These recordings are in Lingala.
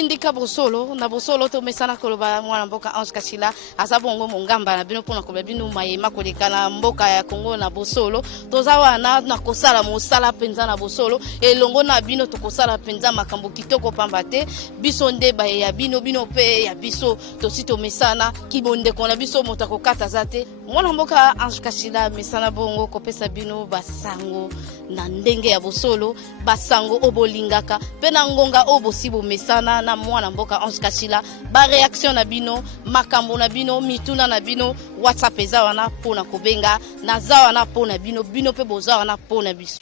tindika bosolo na bosolo to mesana koloba mwana mboka Ange Kachila azabongo mongamba na bino pona koba bino mayema koleka na mboka ya Kongo na bosolo tozawa na kosala mosala penza na bosolo elongo na bino tokosala penza makambo kitoko pambate biso nde ba ya bino pe ya biso tosito mesana kibonde kona biso motako kata zate mwana mboka Ange Kachila mesana bongo kopesa bino basango na ndenge ya bosolo basango obolingaka pe na ngonga obosibo mesana na mwana mboka Ange Kachila ba reaction na bino makambo na bino mituna na bino WhatsApp ezawa na pona kobenga na zawa na pona bino pe bozawa na pona biso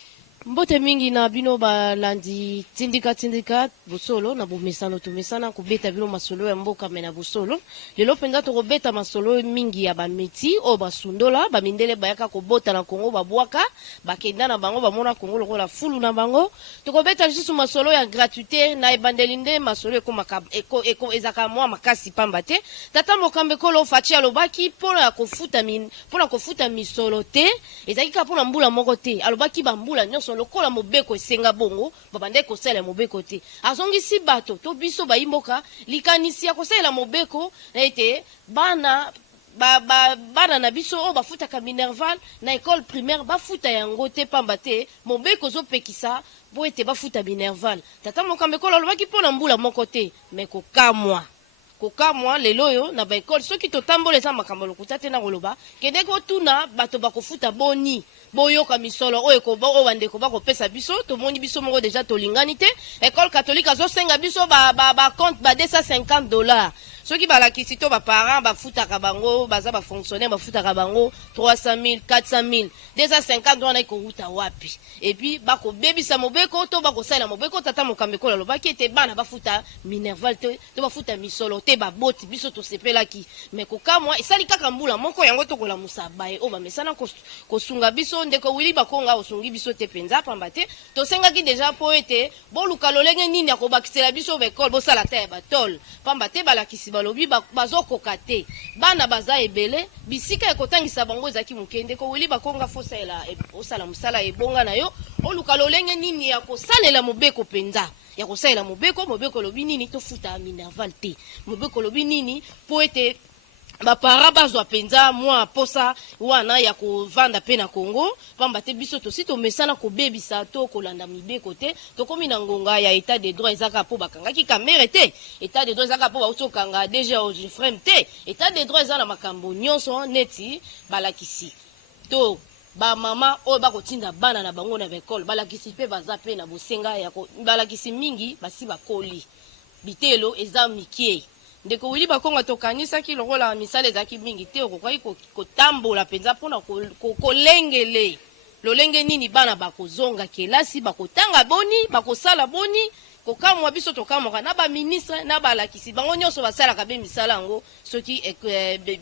mbote mingi na bino balandi tindika bosolo na bomesano to mesana kubeta bino masolo ya mboka mena bosolo lelo penza to kobeta masolo mingi ya bameti o basundola bamindele bayaka kobota na Kongo babwaka bakenda na bango bamona Kongo lokola fulu na bango to kobeta jisu masolo ya gratuité na ebandelinde masolo eko ezaka mwa makasi pamba te tata mokambe kolo fachi alobaki pona kofuta misolo te ezaki ka pona mbula moko te alobaki bambula nyonso lokola mobeko esenga bongo babande kosala mobeko te azongisi bato to biso bayimboka likanisi ya kosala mobeko ete bana na biso o bafutaka Minerval na école primaire bafuta yango te pamba te mobeko zo pekisa bo ete bafuta Minerval tata mokambe kolo lobaki pona mbula moko te me kokamwa lelo yo na ba école soki to tambola za makambo lokuta te na koloba kende ko tuna bato bakofuta boni boyoka misolo oyo ko ba wande ko ba ko pesa biso to moni biso moko déjà to lingani te école catholique azo senga biso ba compte ba $250 soki balakisi to ba parents ba futaka bango baza ba fonctionnaire ba futaka bango 300,000 400,000 $250 wana iko huta wapi et puis ba ko bebisa mobeko to ba ko sala mobeko tata mokambe ko lobaki ete bana ba futa Minerval te to ba futa misolo te ba boti biso to sepelaki mais ko kamwa esali kaka mbula moko yango to kola musabaye o ba mesana ko sunga biso ndeko wili bakonga osungi biso te penza pamba te to senga ki déjà po ete boluka lolenge nini akobakisela biso ba école bo sala te ba tol pamba te balakisi balobi bazokoka te bana baza ebele bisika ekotangisa bango ezaki mukende ko wili bakonga fosala osala musala ebonga na yo oluka lolenge nini ya kosalela mobeko penza ya kosalela mobeko lobi nini to futa Minerval te mobeko lobi nini po ete bapara bazwa penza mwa posa wana ya kovanda pe na Kongo pamba te biso to sito mesana ko bebisa to kolanda mibeko te to komi na ngonga ya état de droit ezaka po bakanga ki kamere te état de droit ezaka po ba kanga déjà au frame te état de droit ezana makambo nyonso neti balakisi to ba mama o ba kotinda bana na bango na école balakisi pe baza pe na bosenga ya balakisi mingi basi bakoli bitelo eza mikie ndeko wili bakonga tokanisa ki lokola misale zaki mingi te okokai kotambola penza pona kolengele lolenge nini bana bakozonga kelasi bakotanga boni bakosala boni kokamwa biso tokamwa na ba ministre na balakisi bango nyonso basala ka be misala ngo soki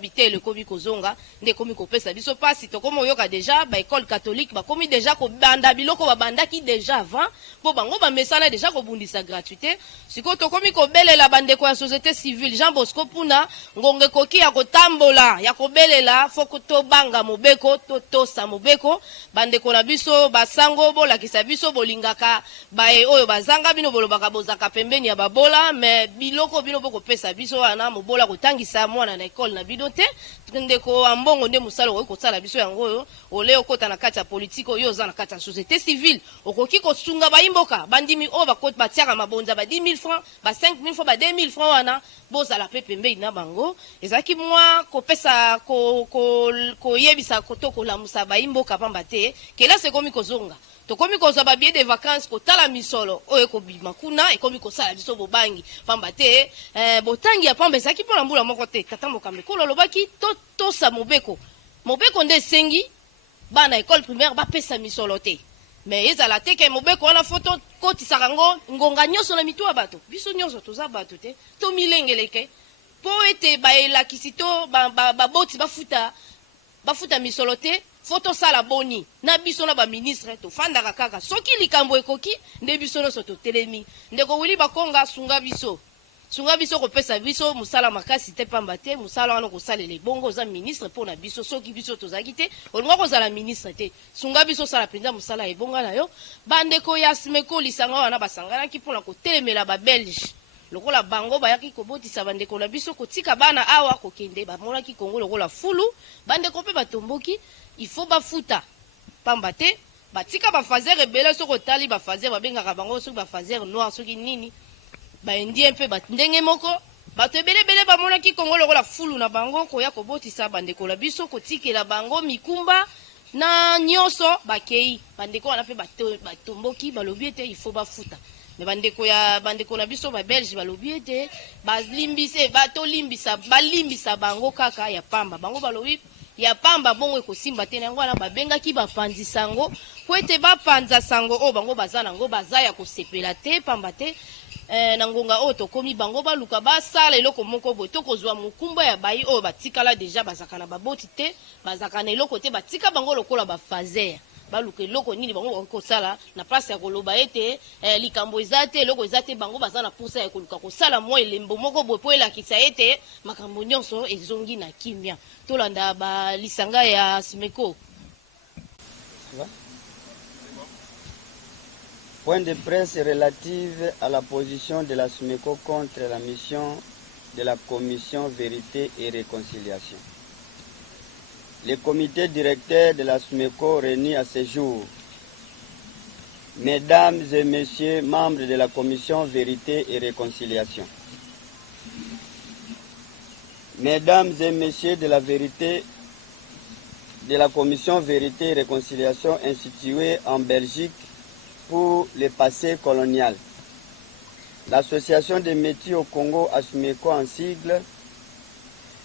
bitele ko bikozonga ndeko mi kopesa biso pasi to komo yoka déjà ba école catholique ba komi déjà ko banda biloko ba bandaki déjà avant po bango ba mesala déjà ko bundisa gratuité siko to komi ko belela bandeko ya société civile Jean Bosco puna ngonge koki ya kotambola ya ko belela foko to banga mobeko to tosa mobeko bandeko na biso basango bolakisa biso bolingaka ba oyo bazanga bino boloba bozaka pembeni ya babola mais biloko bino boko pesa biso wana mobola kotangisa mwana na école na bino te ndeko ambongo nde musala oyo kosala biso yango oyo ole okota na kati ya politique oyo za na kati ya société civile okoki kosunga bayimboka bandimi o bakoti batiaka mabonza ba 10,000 francs ba 5,000 francs ba 2,000 francs wana bozala pe pembeni na bango ezaki mwa kopesa koyebisa kotokola musa bayimboka pamba te kela se komi kozonga tokomi kozwa ba billet de vacances kotala misolo oyo kobima kuna ekomi kosala biso bobangi pamba te botangi ya pamba ezaki mpona mbula moko te tata mokambe kolo lobaki tosa mobeko nde sengi bana école primaire bapesa misolo te mais ezala te ke mobeko wana foto kotisaka ngo ngonga nyonso na mitu ya bato biso nyonso toza bato te to milengeleke po ete baelakisi to baboti bafuta misolo te foto sala boni na biso na ba ministre to fandaka kaka soki likambo ekoki nde biso no soto telemi ndeko wili bakonga sunga biso ko pesa biso musala makasi te pamba te musala wana ko salele bongo za ministre pona biso soki biso tozaki te olinga ko zala ministre te sunga biso sala penza musala ebonga na yo bandeko ya smeko lisanga wana basangana ki pona ko telemela ba belge lokola bango bayaki kobotisa bandeko na biso kotika bana awa kokende bamonaki Kongo lokola fulu bandeko mpe batomboki il faut bafuta pamba te batika bafazer ebele soki otali bafazer babengaka bango soki bafazer noir soki nini baindien mpe ndenge moko bato ebelebele bamonaki Kongo lokola fulu na bango koya kobotisa bandeko na biso kotikela bango mikumba na nyonso bakei bandeko wana mpe batomboki balobi ete il faut bafuta me bandeko na biso babelge balobi ete balimbisa bango kaka ya pamba bango balobi ya pamba bongo ekosimba te nango wana babengaki bapanzi sango po ete bapanza sango oyo bango baza nango baza ya kosepela te pamba te na ngonga oyo tokomi bango baluka basala eloko moko boye tokozwa mokumba ya bayi oyo batikala deja bazaka na baboti te bazaka na eloko te batika bango lokola bafazer baluka eloko nini bango bakosala na place ya koloba ete likambo eza te eloko eza te bango baza na posa ya koluka kosala mwa elembo moko boye po elakisa ete makambo nyonso ezongi na kimia tolanda balisanga ya Smeko. Point de presse relative à la position de la SMECO contre la mission de la Commission Vérité et Réconciliation. Le comité directeur de la SMECO réuni à ce jour. Mesdames et messieurs membres de la Commission Vérité et Réconciliation. Mesdames et messieurs de la vérité de la Commission Vérité et Réconciliation instituée en Belgique pour le passé colonial. L'Association des métis au Congo, ASMECO en sigle,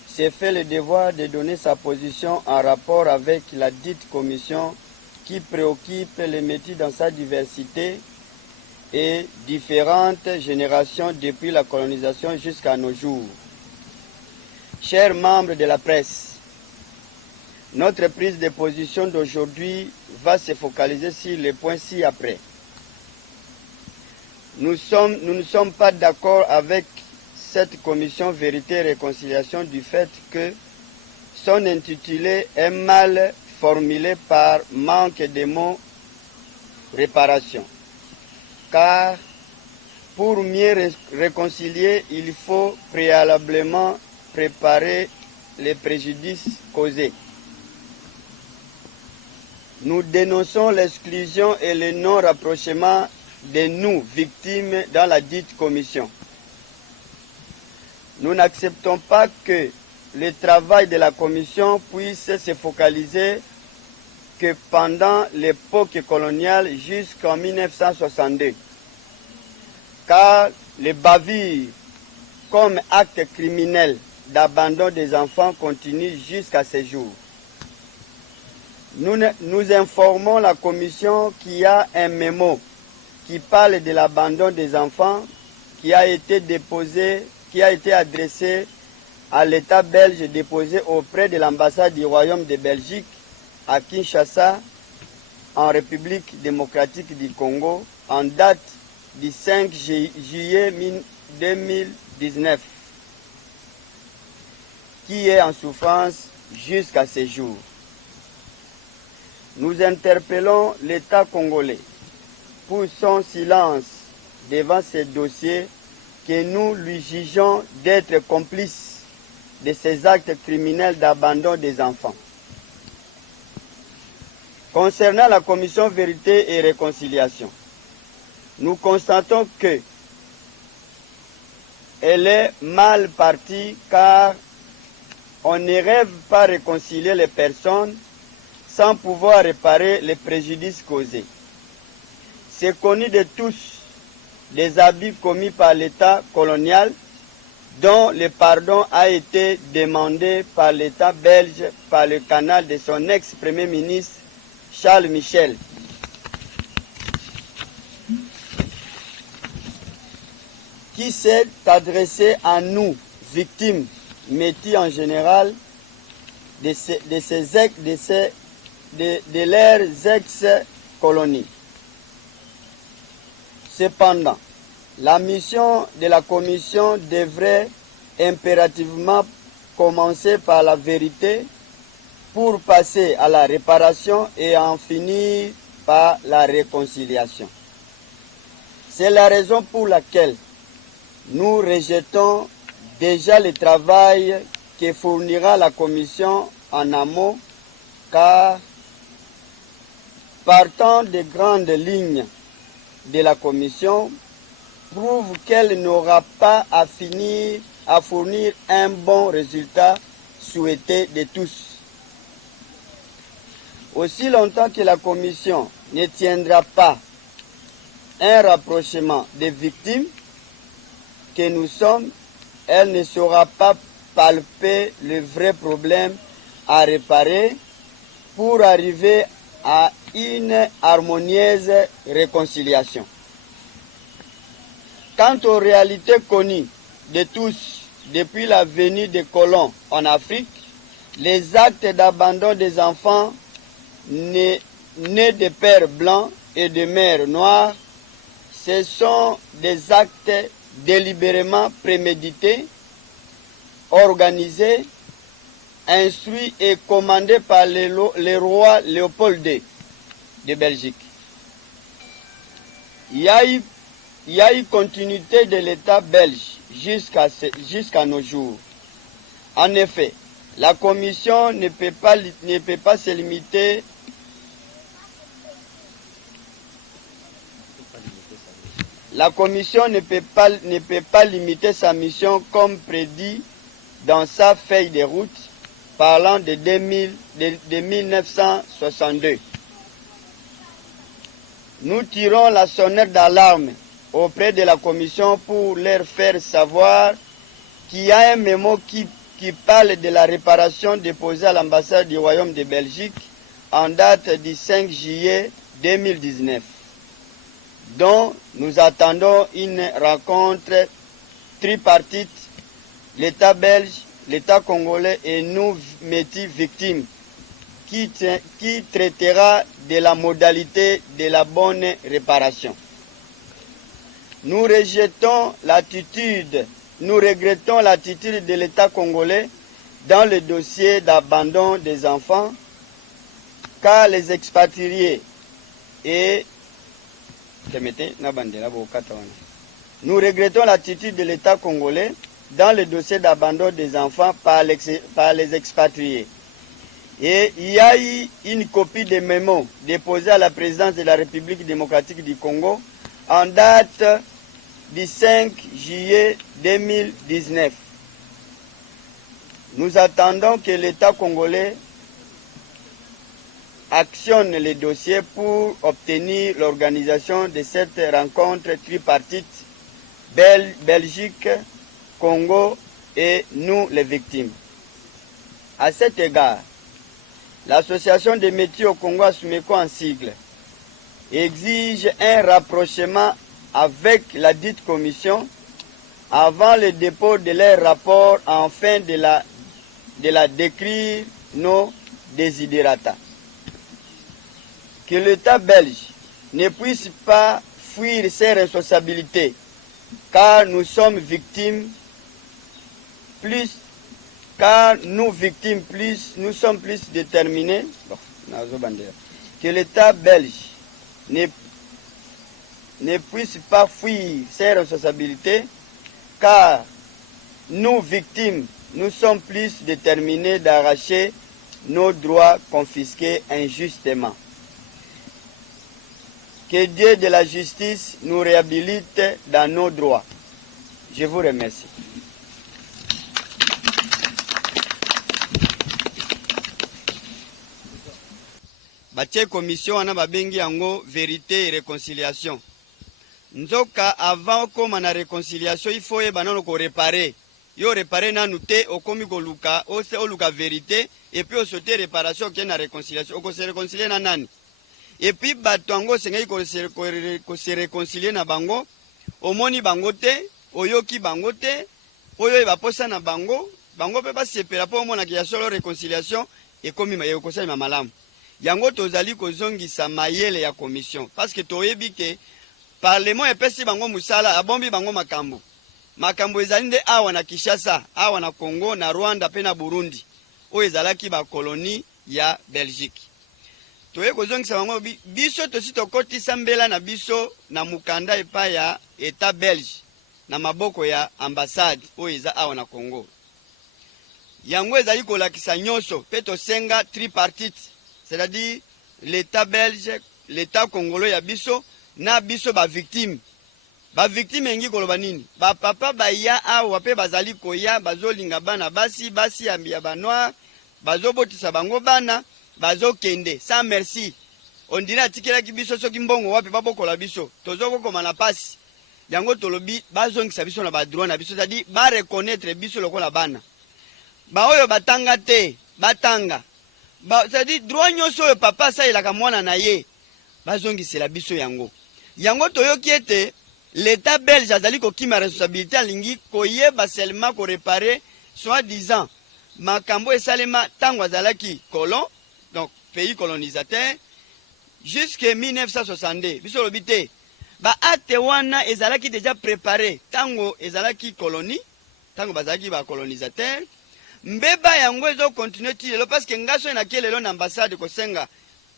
s'est fait le devoir de donner sa position en rapport avec la dite commission qui préoccupe les métis dans sa diversité et différentes générations depuis la colonisation jusqu'à nos jours. Chers membres de la presse, notre prise de position d'aujourd'hui va se focaliser sur les points ci-après. Nous ne sommes pas d'accord avec cette commission Vérité et Réconciliation du fait que son intitulé est mal formulé par manque de mots réparation. Car pour mieux réconcilier, il faut préalablement préparer les préjudices causés. Nous dénonçons l'exclusion et le non-rapprochement de nous, victimes, dans la dite commission. Nous n'acceptons pas que le travail de la commission puisse se focaliser que pendant l'époque coloniale jusqu'en 1962, car les bavures comme acte criminel d'abandon des enfants continuent jusqu'à ce jour. Nous informons la commission qu'il y a un mémo qui parle de l'abandon des enfants qui a été adressé à l'État belge, déposé auprès de l'ambassade du Royaume de Belgique à Kinshasa, en République démocratique du Congo, en date du 5 juillet 2019, qui est en souffrance jusqu'à ce jour. Nous interpellons l'État congolais pour son silence devant ce dossier que nous lui jugeons d'être complice de ces actes criminels d'abandon des enfants. Concernant la commission Vérité et Réconciliation, nous constatons que elle est mal partie car on ne rêve pas réconcilier les personnes sans pouvoir réparer les préjudices causés. C'est connu de tous des abus commis par l'État colonial dont le pardon a été demandé par l'État belge par le canal de son ex-premier ministre Charles Michel. Qui s'est adressé à nous, victimes, métis en général, de leurs ex-colonies. Cependant, la mission de la commission devrait impérativement commencer par la vérité pour passer à la réparation et en finir par la réconciliation. C'est la raison pour laquelle nous rejetons déjà le travail que fournira la Commission en amont, car partant des grandes lignes de la Commission, prouve qu'elle n'aura pas à fournir un bon résultat souhaité de tous. Aussi longtemps que la Commission ne tiendra pas un rapprochement des victimes que nous sommes, elle ne saura pas palper le vrai problème à réparer pour arriver à une harmonieuse réconciliation. Quant aux réalités connues de tous depuis la venue des colons en Afrique, les actes d'abandon des enfants nés de pères blancs et de mères noires, ce sont des actes délibérément prémédités, organisés, instruits et commandés par le roi Léopold II de Belgique. Il y a eu continuité de l'État belge jusqu'à nos jours. En effet, la Commission ne peut pas se limiter limiter sa mission comme prédit dans sa feuille de route parlant de 1962. Nous tirons la sonnette d'alarme auprès de la Commission pour leur faire savoir qu'il y a un mémo qui parle de la réparation déposée à l'ambassade du Royaume de Belgique en date du 5 juillet 2019, dont nous attendons une rencontre tripartite, l'État belge, l'État congolais et nous métis victimes, qui traitera de la modalité de la bonne réparation. Nous regrettons l'attitude de l'État congolais dans le dossier d'abandon des enfants, car les expatriés et nous regrettons l'attitude de l'État congolais dans le dossier d'abandon des enfants par les expatriés. Et il y a eu une copie des mémos déposés à la présidence de la République démocratique du Congo en date du 5 juillet 2019. Nous attendons que l'État congolais actionne les dossiers pour obtenir l'organisation de cette rencontre tripartite Belgique, Congo et nous les victimes. À cet égard, l'Association des métiers au Congo, ASUMECO en sigle, exige un rapprochement avec la dite commission avant le dépôt de leur rapport afin de la décrire nos desiderata. Que l'État belge ne puisse pas fuir ses responsabilités, car nous sommes victimes plus, nous sommes plus déterminés. Que l'État belge ne puisse pas fuir ses responsabilités, car nous, victimes, nous sommes plus déterminés d'arracher nos droits confisqués injustement. Que Dieu de la justice nous réhabilite dans nos droits. Je vous remercie. Batie commission wana babengi yango vérité et réconciliation. Nzoka avant okoma na réconciliation il faut banano ko réparer. Yo réparer nanu te okomi ko luka oluka vérité et puis osote réparation ke na réconciliation. Oko se réconcilier na nani? Et puis bato yango sengai ko se réconcilier na bango, omoni bango te, oyoki bango te, oyo ba posa na bango pe ba sepela po omona ki ya solo réconciliation et komi ma yokosa ma malamu. Yango tozali kozongisa mayele ya commission parce que toyebi ke parlement epesi bango musala abombi bango makambo. Makambo ezali nde awa na Kinshasa, awa na Congo, na Rwanda pe na Burundi. Oyo ezalaki ba koloni ya Belgique. Toye kozongisa bango biso tosi tokotisa mbela na biso na mukanda epa ya État belge na maboko ya ambassade oyo eza awa na Congo. Yango ezali kolakisa nyonso pe tosenga tripartite, c'est-à-dire l'état belge, l'état congolais ya biso na biso ba victime. Ba victime engi koloba nini? Ba papa ba ya awa pe bazali koya bazolinga bana basi ya banoir, bazobotisa bango bana, bazokende sans merci. On dirait atikela ki biso soki mbongo wapi babokola biso. Tozokokoma na pasi. Yango tolobi bazongisa biso na ba droit na biso, c'est-à-dire ba reconnaître biso lokola bana. Ba oyo batanga te, batanga. C'est-à-dire droit nyonso oyo papa salelaka mwana na ye, bazongisela biso yango. Yango toyoki ete l'état belge azali kokima responsabilité alingi koyeba seulement ko réparer soi-disant makambo esalema tango azalaki colon, donc pays colonisateur, jusqu'en 1962. Biso lobi te ba acte wana ezalaki déjà préparé tango ezalaki colonie, tango bazalaki ba colonisateur. Mbeba yango ezo continuer ti lelo parce que ngaso na kelelo na ambassade ko senga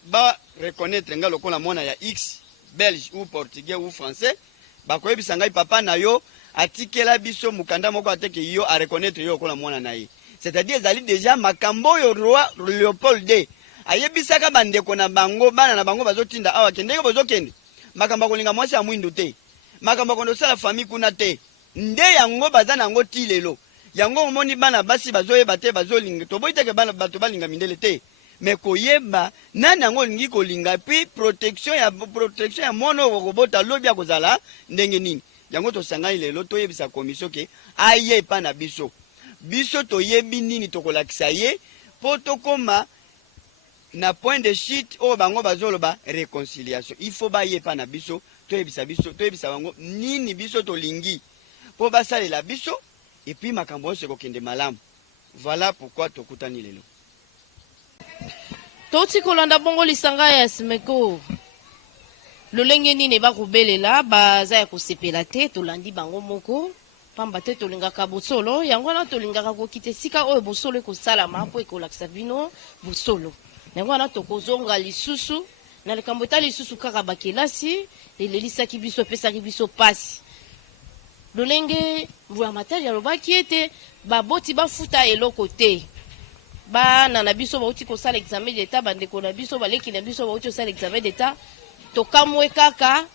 ba reconnaître nga lokola mona ya X belge ou portugais ou français ba koyebisa ngai papa na yo atikela biso mukanda moko ateke yo a reconnaître yo lokola mona na ye. C'est-à-dire ezali déjà makambo yo roi Léopold II ayebisaka bandeko na bango bana na bango bazotinda awa kendeke bozokende makambo kolinga mwasi ya mwindu te makambo kondo sala famille kuna te nde yango bazana ngo ti lelo. Yango moni bana basi bazoyeba te bazolinga toboyiteke bana bato balinga mindele te mais koyeba nani yango lingi kolinga puis protection ya mono kokobota lobi ya kozala ndenge nini. Yango tosangani lelo toyebisa commission ke aye pa na biso toyebi nini tokolakisa ye po tokoma na point de chute oyo bango bazoloba réconciliation. Il faut baye pa na biso toyebisa bango nini biso tolingi po basalela biso et puis makambo se kokende malamu. Voilà pourquoi tokutani lelo. Toti kolanda bongo lisanga ya Smeko. Lolenge nini bakobelela baza ya kosepela te tolandi bango moko. Pamba te tolingaka bosolo yango na tolingaka kokite sika oyo bosolo ekosalama po ekolakisa bino bosolo. Yango na tokozonga lisusu na likambo ta lisusu kaka bakelasi elelisaki biso pesaki biso pasi. Lolenge mvua matali alobaki ete baboti bafuta eloko te. Bana na biso bauti kosala examen d'état bandeko na biso baleki na biso bauti kosala examen d'état tokamwe kaka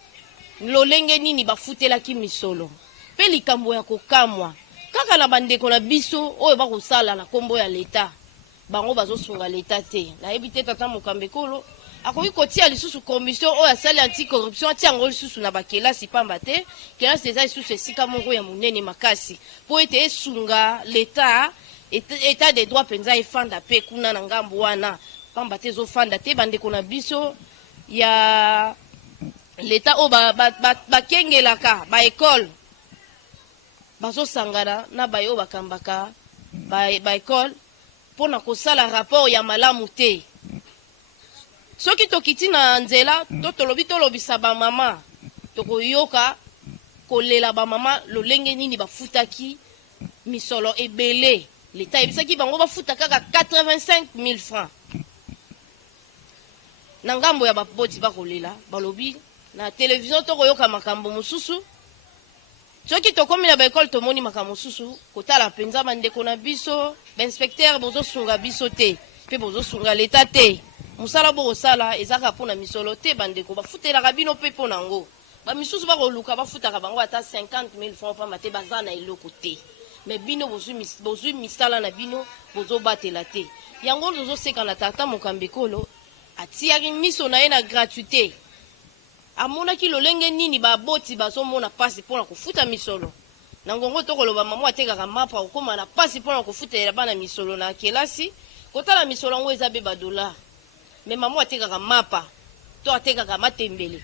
lolenge nini bafutelaki misolo. Pe likambo ya kokamwa kaka na bandeko na biso oyo bakosala na kombo ya leta bango bazosunga leta te. Nayebi te tata Mokambekolo akoki kotia lisusu commission oyo asali anti-corruption atia yango lisusu na bakelasi pamba te kelasi eza lisusu esika moko ya monene makasi po ete esunga leta état des droits penza efanda pe kuna na ngambo wana pamba te ezofanda te bandeko na biso ya leta oyo bakengelaka baekole bazosangana na bayo bakambaka baekole mpona kosala rapport ya malamu te. Soki tokiti na nzela tolobisa bamama tokoyoka kolela bamama lolenge nini bafutaki misolo ebele leta ebisaki bango bafuta kaka 85,000 francs na ngambo ya baboti bakolela balobi na television tokoyoka makambo mosusu. Soki tokomi na baekole tomoni makambo mosusu kotala mpenza bandeko na biso bainspecteur bozosunga biso te mpe bozosunga leta te. Musala bokosala ezaka mpona misolo te bandeko bafutelaka bino mpe mpo nango bamisusu bakoluka bafutaka bango ata 50,000 francs pamba te baza na eloko te me bino bozwi misala na bino bozobatela te. Yango tozoseka na tata Mokambekolo atiaki miso na ye na gratuité amonaki lolenge nini baboti bazomona pasi mpona kofuta misolo na ngongo tokoloba mamo atekaka mapa okoma na pasi mpona kofutela bana misolo na kelasi kotala misolo yango eza be $. Mais maman atekaka mapa to atekaka matembele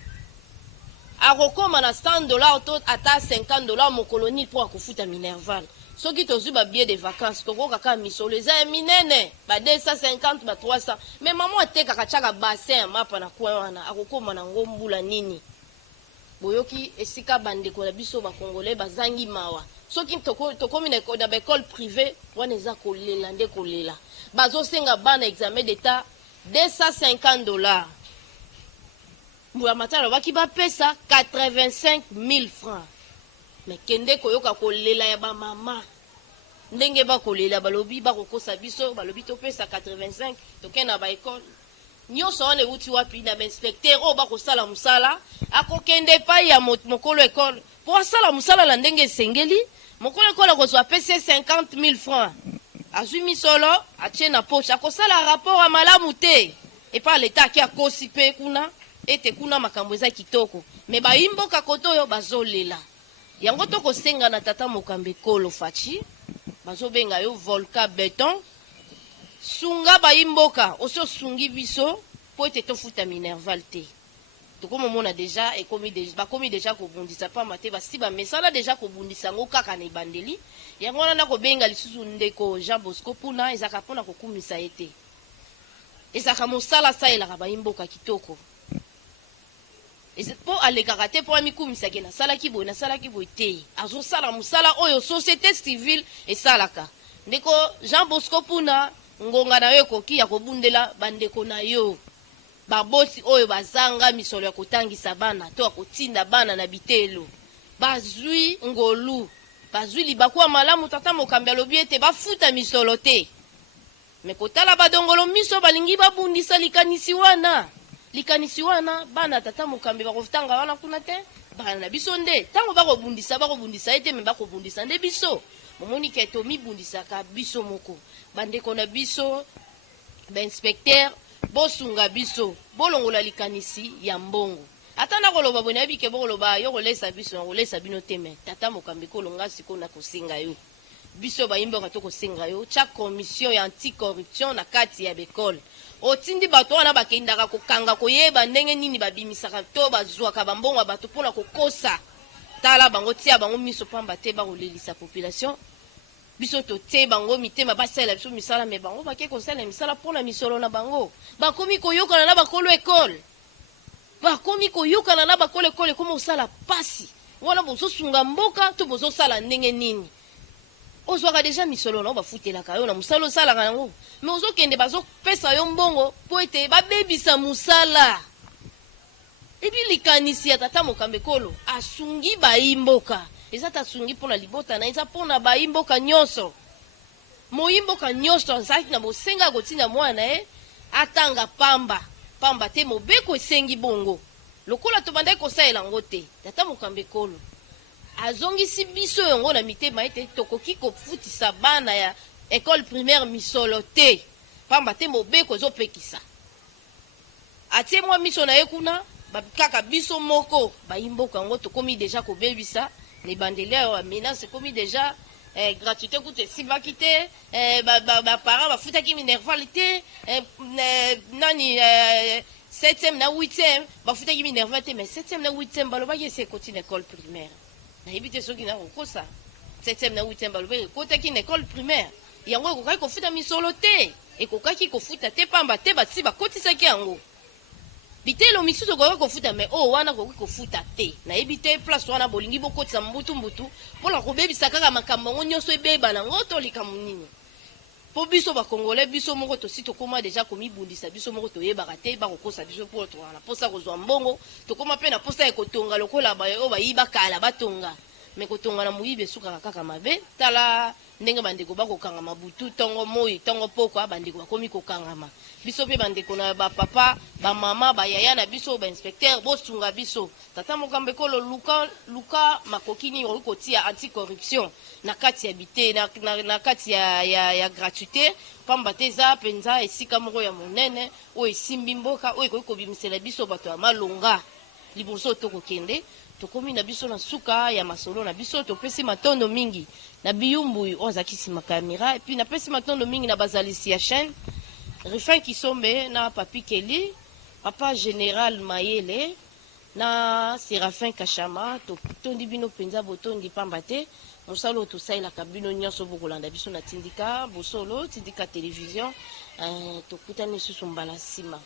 akokoma na $100 to ata $50 mokoloni po akofuta minerval. Soki tozwi ba billet de vacances tokoka kaka misolo eza ya minene ba 250 ba 300 mais maman atekaka chaka bassin ya mapa na coin wana akokoma na ngombula nini boyoki esika bandeko na biso ba congolais bazangi mawa. Soki tokomi na école privée wana eza kolela nde kolela bazosenga bana examen d'état $250. Mbuya matalo baki ba pesa 85,000 francs. mais kende koyoka kolela ya ba mama ndenge ba kolela balobi ba kokosa biso balobi topesa 85 tokena ba école nyonso wana euti wapi na bainspecteur oyo bakosala mosala akokende epai ya mokolo ekole mpo asala mosala na ndenge esengeli mokolo ekole akozwa apesi 50 000 francs azwi misolo atie na poche akosala rapport ya malamu te epai leta aki akosi mpe kuna ete kuna makambo eza kitoko me bayimboka kote oyo bazolela yango tokosenga na tata mokambe ekolo faci bazobenga yo volcan beton sunga bayimboka osi osungi biso po ete tofuta minerval te tokomomona deja bakomi deja kobundisa pamba te basi bamesala deja kobundisa yango kaka na ebandeli yango wana nakobenga lisusu ndeko Jean Bosco mpuna ezaka mpona kokumisa ye te ezaka mosala asalelaka bayimboka kitoko po alekaka te mpo amikumisaki nasalaki boye te azosala mosala oyo société civile esalaka ndeko Jean Bosco mpuna ngonga na yo ekoki ya kobundela bandeko na yo baboti oyo bazanga misolo ya kotangisa bana to ya kotinda bana na bitelo bazwi ngolu bazwi libaku ya malamu tata mokambi alobi ete bafuta misolo te me kotala badongolo miso balingi babundisa likanisi wana bana tata mokambi bakotanga wana kuna te bana na biso nde ntango bakobundisa ete me bakobundisa nde biso momoni ke tomibundisaka biso moko bandeko na biso bainspecteur bosunga biso bolongola likanisi ya mbongo ata nakoloba bwe nayebi ke bokoloba yo kolesa biso na kolesa bino te me tata mokambi kolonga sikoyo na kosenga yo biso bayimboka tokosenga yo tya commission ya anticorruption na kati ya bekole otindi bato wana bakendaka kokanga koyeba ndenge nini babimisaka to bazwaka bambongo ya bato mpona kokosa tala bango tia bango miso pamba te bakolelisa population biso tote bango mitema basalela biso misala me bango bake kosala misala mpona misolo na bango bakomi koyokana na bakolo ekole komo osala pasi wana bozosunga mboka to bozosala ndenge nini ozwaka deja misolo na bafutelaka yo na mosala osalaka yango me ozokende bazopesa yo mbongo mpo ete babebisa mosala ebi likanisi ya tata mokambe kolo asungi bayimboka eza tasungi mpona libota na eza mpona bayimboka nyonso moyimboka nyonso azalaki na bosenga kotinda mwana atanga pamba te mobeko esengi bongo lokola tobandaki kosalela yango te tata mokambe kolo azongisi biso yango na mitema ete tokoki kofutisa bana ya école primaire misolo te pamba te mobeko ezopekisa atie mwa miso na ye kuna kaka biso moko bayimboka yango tokomi deja kobebisa na ebandeli ayo bamenase ekomi deja gratuité kutu esibaki te baparent bafutaki minerval te nani 7e na 8e bafutaki minerval te mais 7e na 8e balobaki esi ekoti na école primaire nayebi te soki nakokosa 7e na 8e balobaki ekotaki na école primaire yango ekokaki kofuta misolo te ekokaki kofuta te pamba te basi bakotisaki yango bitelo misusu okoki kofuta me oyo wana okoki kofuta te nayebi te place wana bolingi bokotisa mbutu mpona kobebisa kaka makambo yango nyonso ebeba nango tolika monini mpo biso bakongole biso moko tosi tokóma deja komibundisa biso moko toyebaka te bakokosa biso mpo tokaka na mposa kozwa mbongo tokóma mpe na mposa ya kotonga lokola oyo bayiba kala batonga me kotonga na moyibi esukaka kaka mabe tala ndenge bandeko bakokanga mabutu ntongo moi ntongo pokwa bandeko bakomi kokangama biso mpe bandeko na bapapa bamama bayaya na biso bainspecteur bosunga biso tata mokambe kolo luka makoki nini okoki kotia anticorruption na kati ya bite na kati ya gratuité pamba te eza mpenza esika moko ya monene oyo esimbi mboka oyo ekoki kobimisela biso bato ya malonga liboso tokokende tokomi na biso na suka ya masolo na biso topesi matondo mingi na biyumbu oyo azalaki nsima kamera epuis napesi matondo mingi na bazalisi ya chaîne Rufin Kisombe na Papi Kelly papa général Mayele na Séraphin Kachama tondi bino penza botondi pamba te mosalo tosalelaka bino nyonso bokolanda biso na tindika bosolo tindika télévision tokutani lisusu mbala nsima